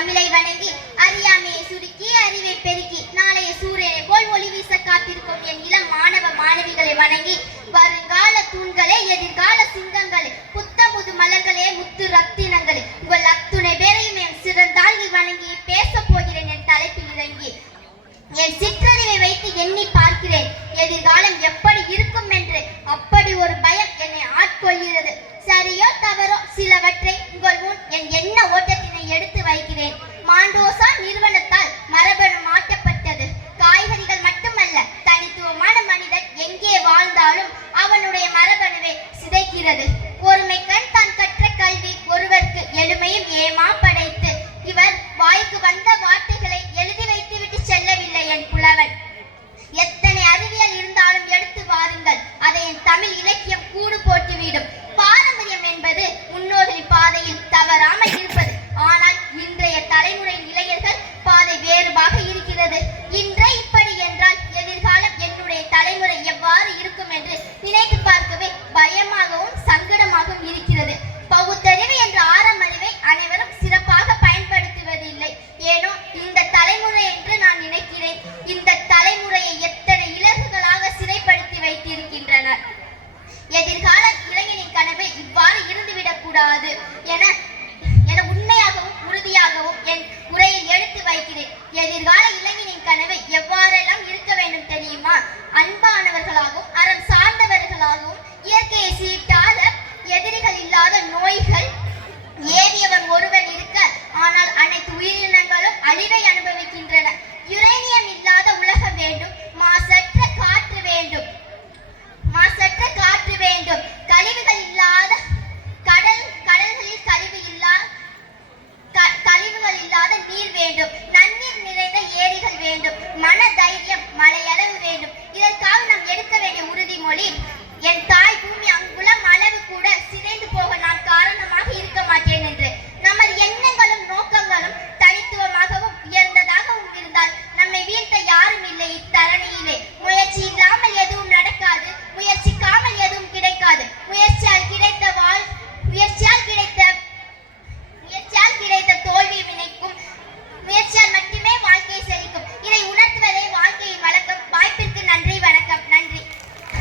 தமிழை வணங்கி அறியாமையை சுருக்கி அறிவை பெருக்கி நாளைய சூரியனை போல் ஒளி வீச காத்திருக்கும் என் இளம் மாணவ மாணவிகளை வணங்கி வருங்கால தூண்களே எதிர்கால சிங்கங்களே புத்தமுது மலர்களே முத்து ரத்தினங்களே உங்கள் அத்துணை பேரையும் என் சிறந்தாழ்வி வணங்கி பேச போகிறேன். என் தலைப்பில் இறங்கி என் சிற்றறிவை வைத்து எண்ணி பார்க்கிறேன் எதிர்காலம் எப்படி இருக்கும் என்று. அப்படி ஒரு பயம் என்னை ஆட்கொள்கிறது. சரியோ தவறோ சிலவற்றை உங்கள் முன் என் எண்ண ஓட்டத்தினை எடுத்து வைக்கிறேன். மாண்டோசா நிறுவனத்தால் மரபணு மாற்றப்பட்டது. காய்கறிகள் மட்டுமல்ல, தனித்துவமான மனிதன் எங்கே வாழ்ந்தாலும் அவனுடைய மரபணுவை சிதைக்கிறது. ஒருமை கண் தான் கற்ற கல்வி ஒருவருக்கு எளிமையும் ஏமா படைத்து. இவர் வாய்க்கு வந்த வார்த்தைகளை எழுதி வைத்துவிட்டு செல்லவில்லை என் புலவன். எத்தனை அறிவியல் இருந்தாலும் எடுத்து வாருங்கள், அதை என் தமிழ் இலக்கியம் கூடு போட்டுவிடும். பாரம்பரியம் என்பது முன்னோர்களின் பாதையில் தவறாமல் இருப்பது. ஆனால் இன்றைய தலைமுறை இளைஞர்கள் பாதை வேறுபாக இருக்கிறது. இன்றே இப்படி என்றால் எதிர்காலம் என்னுடைய தலைமுறை எவ்வாறு இருக்கும் என்று நினைத்து பார்க்கவே பயமாகவும் சங்கடமாகவும் இருக்கிறது. பகுத்தறிவு என்ற ஆரம்பறிவை அனைவரும் சிறப்பாக பயன்படுத்துவதில்லை. ஏனோ இந்த தலைமுறை என்று நான் நினைக்கிறேன். இந்த தலைமுறையை எத்தனை இலகுகளாக சிறைப்படுத்தி வைத்திருக்கின்றனர். எதிர்கால இளைஞனின் கனவு இவ்வாறு இருந்துவிடக் கூடாது என உண்மையாகவும் உறுதியாகவும் என் உரையில் எடுத்து வைக்கிறேன். எதிர்கால இளைஞனின் கனவு எவ்வாறெல்லாம் இருக்க வேண்டும் தெரியுமா? அன்பானவர்களாகவும் அறம் சார்ந்தவர்களாகவும் இயற்கையை சீட்டாத எதிரிகள் இல்லாத நோய்கள்